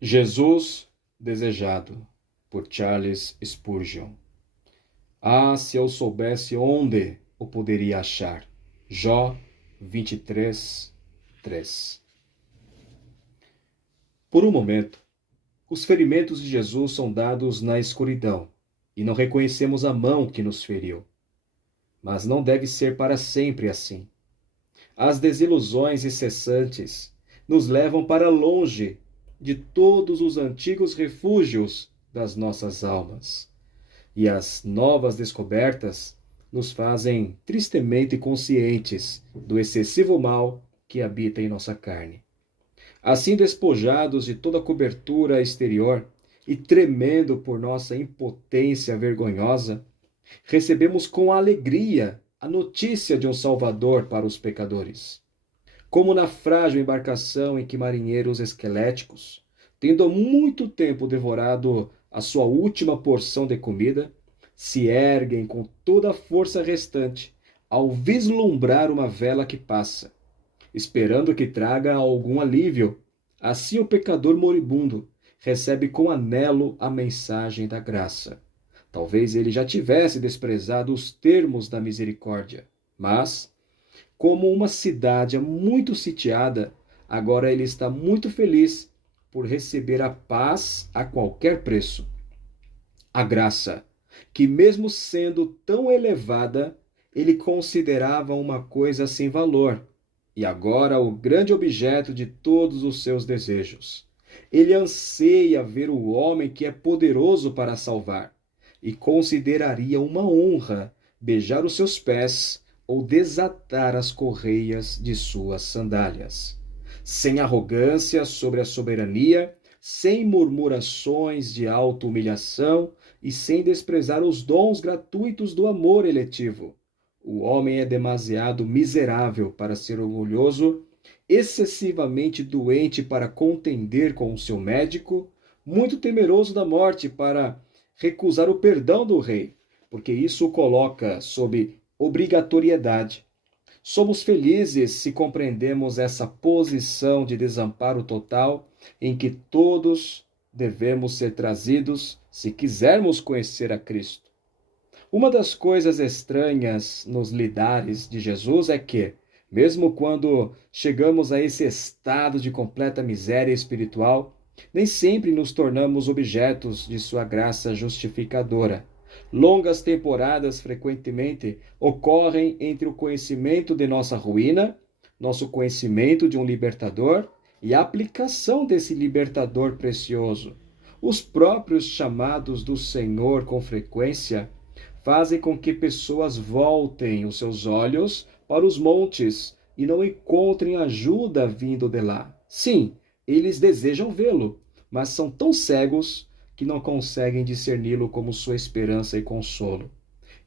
Jesus Desejado, por Charles Spurgeon. Ah, se eu soubesse onde o poderia achar. Jó 23, 3. Por um momento, os ferimentos de Jesus são dados na escuridão e não reconhecemos a mão que nos feriu. Mas não deve ser para sempre assim. As desilusões incessantes nos levam para longe de todos os antigos refúgios das nossas almas. E as novas descobertas nos fazem tristemente conscientes do excessivo mal que habita em nossa carne. Assim, despojados de toda cobertura exterior e tremendo por nossa impotência vergonhosa, recebemos com alegria a notícia de um Salvador para os pecadores. Como na frágil embarcação em que marinheiros esqueléticos, tendo há muito tempo devorado a sua última porção de comida, se erguem com toda a força restante ao vislumbrar uma vela que passa, esperando que traga algum alívio. Assim o pecador moribundo recebe com anelo a mensagem da graça. Talvez ele já tivesse desprezado os termos da misericórdia, mas, como uma cidade muito sitiada, agora ele está muito feliz por receber a paz a qualquer preço. A graça, que mesmo sendo tão elevada, ele considerava uma coisa sem valor, e agora o grande objeto de todos os seus desejos. Ele anseia ver o homem que é poderoso para salvar, e consideraria uma honra beijar os seus pés ou desatar as correias de suas sandálias. Sem arrogância sobre a soberania, sem murmurações de auto-humilhação e sem desprezar os dons gratuitos do amor eletivo. O homem é demasiado miserável para ser orgulhoso, excessivamente doente para contender com o seu médico, muito temeroso da morte para recusar o perdão do rei, porque isso o coloca sob obrigatoriedade. Somos felizes se compreendemos essa posição de desamparo total em que todos devemos ser trazidos se quisermos conhecer a Cristo. Uma das coisas estranhas nos lidares de Jesus é que, mesmo quando chegamos a esse estado de completa miséria espiritual, nem sempre nos tornamos objetos de sua graça justificadora. Longas temporadas frequentemente ocorrem entre o conhecimento de nossa ruína, nosso conhecimento de um libertador e a aplicação desse libertador precioso. Os próprios chamados do Senhor com frequência fazem com que pessoas voltem os seus olhos para os montes e não encontrem ajuda vindo de lá. Sim, eles desejam vê-lo, mas são tão cegos que não conseguem discerni-lo como sua esperança e consolo.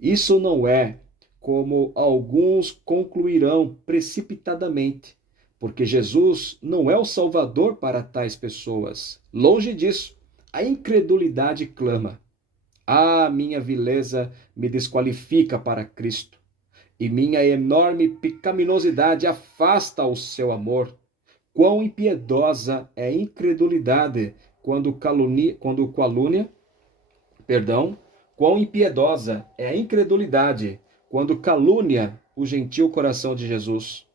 Isso não é como alguns concluirão precipitadamente, porque Jesus não é o Salvador para tais pessoas. Longe disso, a incredulidade clama: ah, minha vileza me desqualifica para Cristo, e minha enorme pecaminosidade afasta o seu amor. Quão impiedosa é a incredulidade quando quão impiedosa é a incredulidade quando calúnia o gentil coração de Jesus.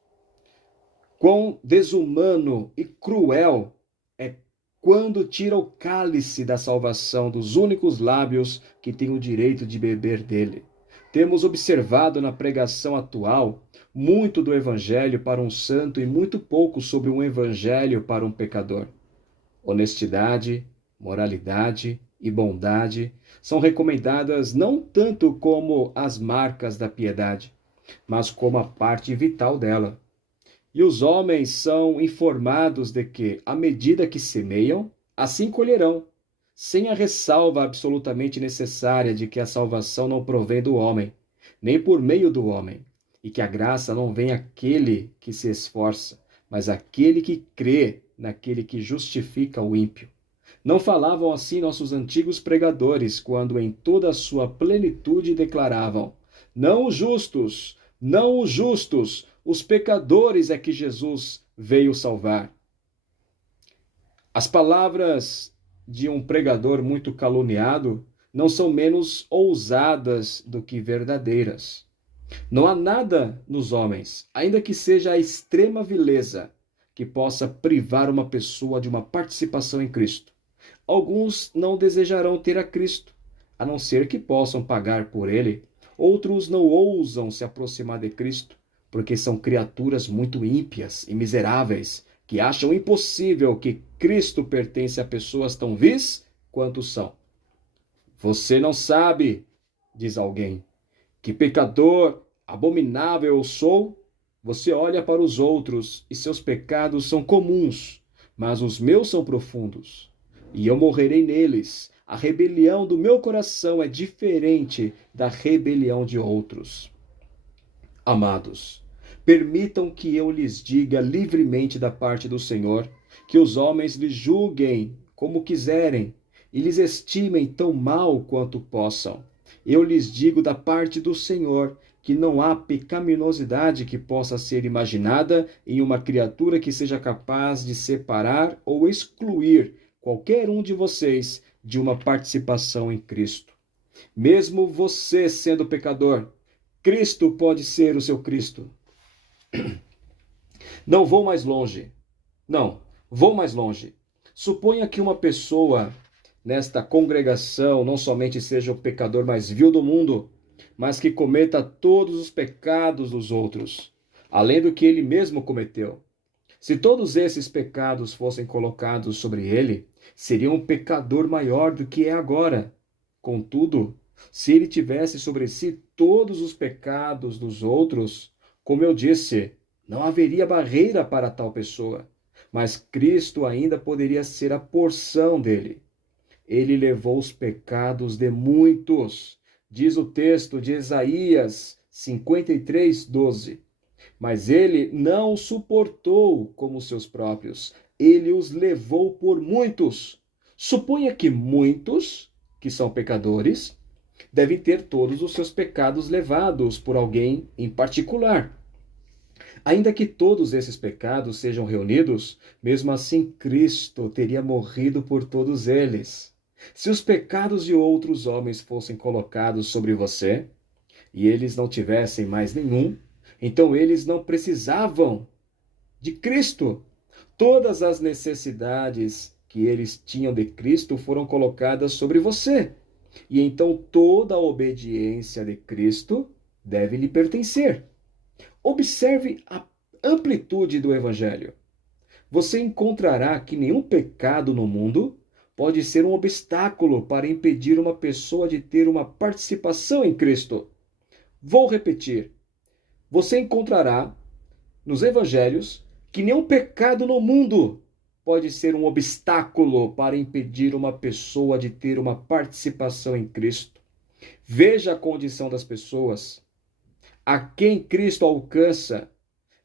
Quão desumano e cruel é quando tira o cálice da salvação dos únicos lábios que têm o direito de beber dele. Temos observado na pregação atual muito do evangelho para um santo e muito pouco sobre um evangelho para um pecador. Honestidade, moralidade e bondade são recomendadas não tanto como as marcas da piedade, mas como a parte vital dela. E os homens são informados de que, à medida que semeiam, assim colherão, sem a ressalva absolutamente necessária de que a salvação não provém do homem, nem por meio do homem, e que a graça não vem àquele que se esforça, mas àquele que crê naquele que justifica o ímpio. Não falavam assim nossos antigos pregadores, quando em toda a sua plenitude declaravam: não os justos, não os justos, os pecadores é que Jesus veio salvar. As palavras de um pregador muito caluniado não são menos ousadas do que verdadeiras. Não há nada nos homens, ainda que seja a extrema vileza, que possa privar uma pessoa de uma participação em Cristo. Alguns não desejarão ter a Cristo, a não ser que possam pagar por ele. Outros não ousam se aproximar de Cristo, porque são criaturas muito ímpias e miseráveis, que acham impossível que Cristo pertence a pessoas tão vis quanto são. Você não sabe, diz alguém, que pecador abominável eu sou? Você olha para os outros e seus pecados são comuns, mas os meus são profundos, e eu morrerei neles. A rebelião do meu coração é diferente da rebelião de outros. Amados, permitam que eu lhes diga livremente da parte do Senhor, que os homens lhes julguem como quiserem e lhes estimem tão mal quanto possam. Eu lhes digo da parte do Senhor que não há pecaminosidade que possa ser imaginada em uma criatura que seja capaz de separar ou excluir qualquer um de vocês de uma participação em Cristo. Mesmo você sendo pecador, Cristo pode ser o seu Cristo. Não vou mais longe. Não, vou mais longe. Suponha que uma pessoa nesta congregação não somente seja o pecador mais vil do mundo, mas que cometa todos os pecados dos outros, além do que ele mesmo cometeu. Se todos esses pecados fossem colocados sobre ele, seria um pecador maior do que é agora. Contudo, se ele tivesse sobre si todos os pecados dos outros, como eu disse, não haveria barreira para tal pessoa, mas Cristo ainda poderia ser a porção dele. Ele levou os pecados de muitos, diz o texto de Isaías 53:12. Mas ele não os suportou como seus próprios, ele os levou por muitos. Suponha que muitos, que são pecadores, devem ter todos os seus pecados levados por alguém em particular. Ainda que todos esses pecados sejam reunidos, mesmo assim Cristo teria morrido por todos eles. Se os pecados de outros homens fossem colocados sobre você, e eles não tivessem mais nenhum, então eles não precisavam de Cristo. Todas as necessidades que eles tinham de Cristo foram colocadas sobre você. E então toda a obediência de Cristo deve lhe pertencer. Observe a amplitude do Evangelho. Você encontrará que nenhum pecado no mundo pode ser um obstáculo para impedir uma pessoa de ter uma participação em Cristo. Vou repetir. Você encontrará nos evangelhos que nenhum pecado no mundo pode ser um obstáculo para impedir uma pessoa de ter uma participação em Cristo. Veja a condição das pessoas, a quem Cristo alcança,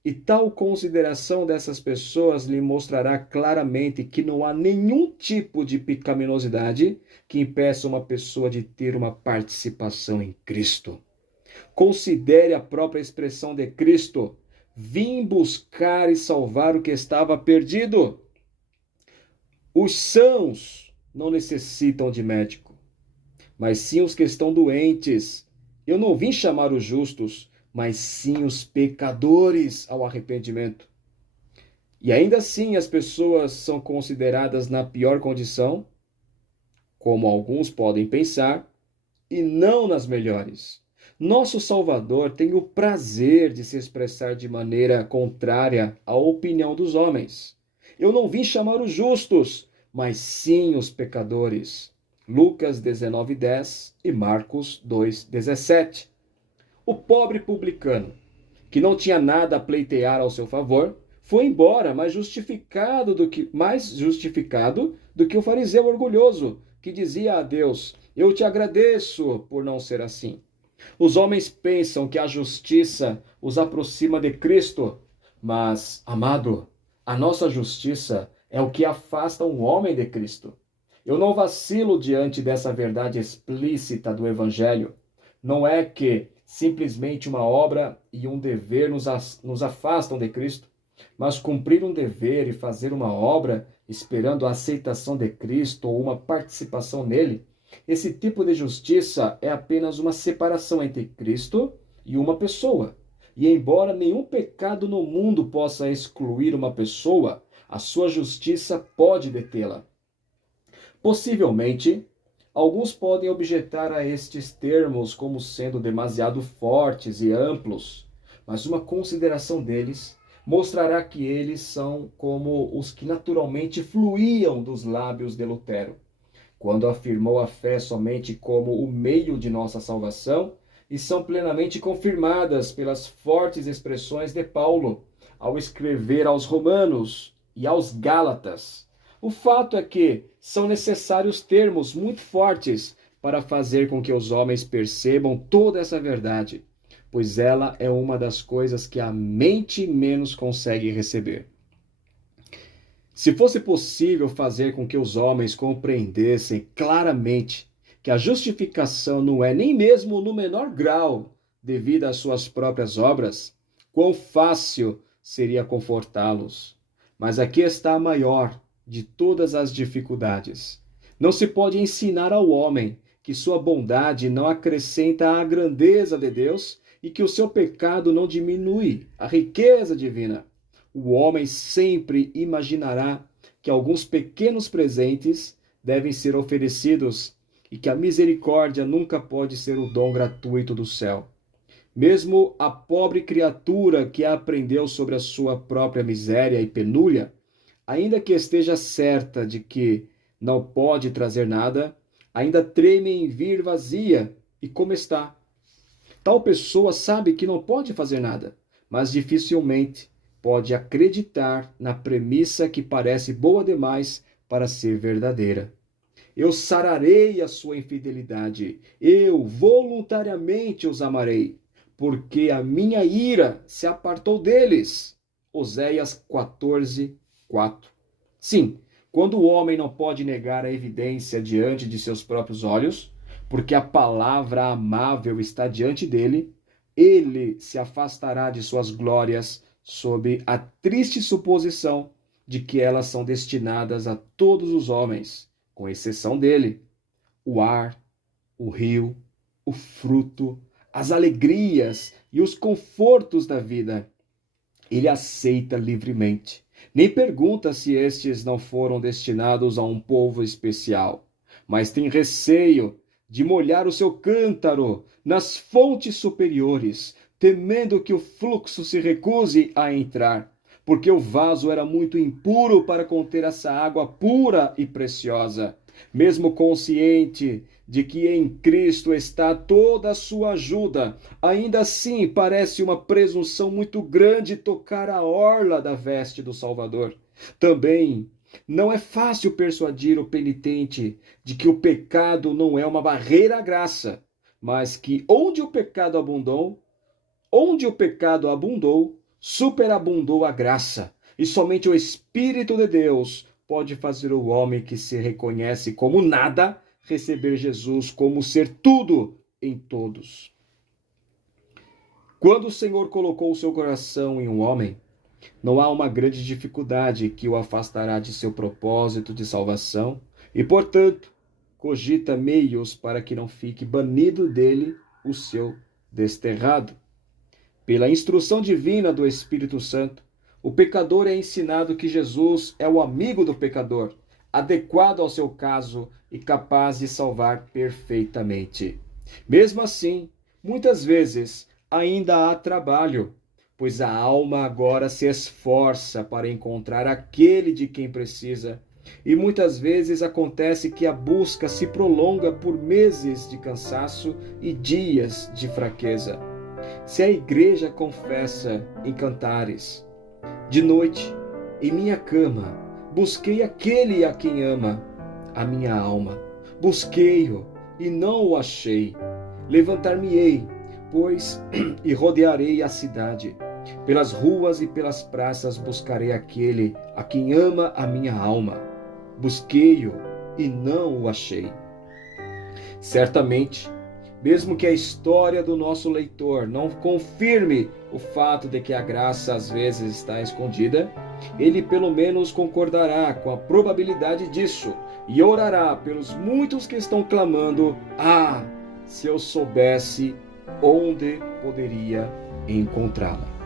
e tal consideração dessas pessoas lhe mostrará claramente que não há nenhum tipo de pecaminosidade que impeça uma pessoa de ter uma participação em Cristo. Considere a própria expressão de Cristo: vim buscar e salvar o que estava perdido. Os sãos não necessitam de médico, mas sim os que estão doentes. Eu não vim chamar os justos, mas sim os pecadores ao arrependimento. E ainda assim as pessoas são consideradas na pior condição, como alguns podem pensar, e não nas melhores. Nosso Salvador tem o prazer de se expressar de maneira contrária à opinião dos homens. Eu não vim chamar os justos, mas sim os pecadores. Lucas 19:10 e Marcos 2:17. O pobre publicano, que não tinha nada a pleitear ao seu favor, foi embora mais justificado do que o fariseu orgulhoso, que dizia a Deus: eu te agradeço por não ser assim. Os homens pensam que a justiça os aproxima de Cristo, mas, amado, a nossa justiça é o que afasta um homem de Cristo. Eu não vacilo diante dessa verdade explícita do Evangelho. Não é que simplesmente uma obra e um dever nos afastam de Cristo, Mas cumprir um dever e fazer uma obra esperando a aceitação de Cristo ou uma participação nele, esse tipo de justiça é apenas uma separação entre Cristo e uma pessoa. E embora nenhum pecado no mundo possa excluir uma pessoa, a sua justiça pode detê-la. Possivelmente, alguns podem objetar a estes termos como sendo demasiado fortes e amplos, mas uma consideração deles mostrará que eles são como os que naturalmente fluíam dos lábios de Lutero, quando afirmou a fé somente como o meio de nossa salvação, e são plenamente confirmadas pelas fortes expressões de Paulo ao escrever aos Romanos e aos Gálatas. O fato é que são necessários termos muito fortes para fazer com que os homens percebam toda essa verdade, pois ela é uma das coisas que a mente menos consegue receber. Se fosse possível fazer com que os homens compreendessem claramente que a justificação não é nem mesmo no menor grau devido às suas próprias obras, quão fácil seria confortá-los. Mas aqui está a maior de todas as dificuldades. Não se pode ensinar ao homem que sua bondade não acrescenta à grandeza de Deus e que o seu pecado não diminui a riqueza divina. O homem sempre imaginará que alguns pequenos presentes devem ser oferecidos e que a misericórdia nunca pode ser o dom gratuito do céu. Mesmo a pobre criatura que aprendeu sobre a sua própria miséria e penúria, ainda que esteja certa de que não pode trazer nada, ainda treme em vir vazia e como está. Tal pessoa sabe que não pode fazer nada, mas dificilmente pode acreditar na premissa que parece boa demais para ser verdadeira. Eu sararei a sua infidelidade, eu voluntariamente os amarei, porque a minha ira se apartou deles. Oséias 14, 4. Sim, quando o homem não pode negar a evidência diante de seus próprios olhos, porque a palavra amável está diante dele, ele se afastará de suas glórias sob a triste suposição de que elas são destinadas a todos os homens, com exceção dele. O ar, o rio, o fruto, as alegrias e os confortos da vida, ele aceita livremente. Nem pergunta se estes não foram destinados a um povo especial, mas tem receio de molhar o seu cântaro nas fontes superiores, temendo que o fluxo se recuse a entrar, porque o vaso era muito impuro para conter essa água pura e preciosa. Mesmo consciente de que em Cristo está toda a sua ajuda, ainda assim parece uma presunção muito grande tocar a orla da veste do Salvador. Também não é fácil persuadir o penitente de que o pecado não é uma barreira à graça, mas que onde o pecado abundou, superabundou a graça, e somente o Espírito de Deus pode fazer o homem que se reconhece como nada receber Jesus como ser tudo em todos. Quando o Senhor colocou o seu coração em um homem, não há uma grande dificuldade que o afastará de seu propósito de salvação e, portanto, cogita meios para que não fique banido dele o seu desterrado. Pela instrução divina do Espírito Santo, o pecador é ensinado que Jesus é o amigo do pecador, adequado ao seu caso e capaz de salvar perfeitamente. Mesmo assim, muitas vezes ainda há trabalho, pois a alma agora se esforça para encontrar aquele de quem precisa, e muitas vezes acontece que a busca se prolonga por meses de cansaço e dias de fraqueza. Se a igreja confessa em cantares: de noite, em minha cama, busquei aquele a quem ama a minha alma. Busquei-o e não o achei. Levantar-me-ei, pois, e rodearei a cidade. Pelas ruas e pelas praças buscarei aquele a quem ama a minha alma. Busquei-o e não o achei. Certamente, Mesmo que a história do nosso leitor não confirme o fato de que a graça às vezes está escondida, ele pelo menos concordará com a probabilidade disso e orará pelos muitos que estão clamando: "Ah, se eu soubesse onde poderia encontrá-la."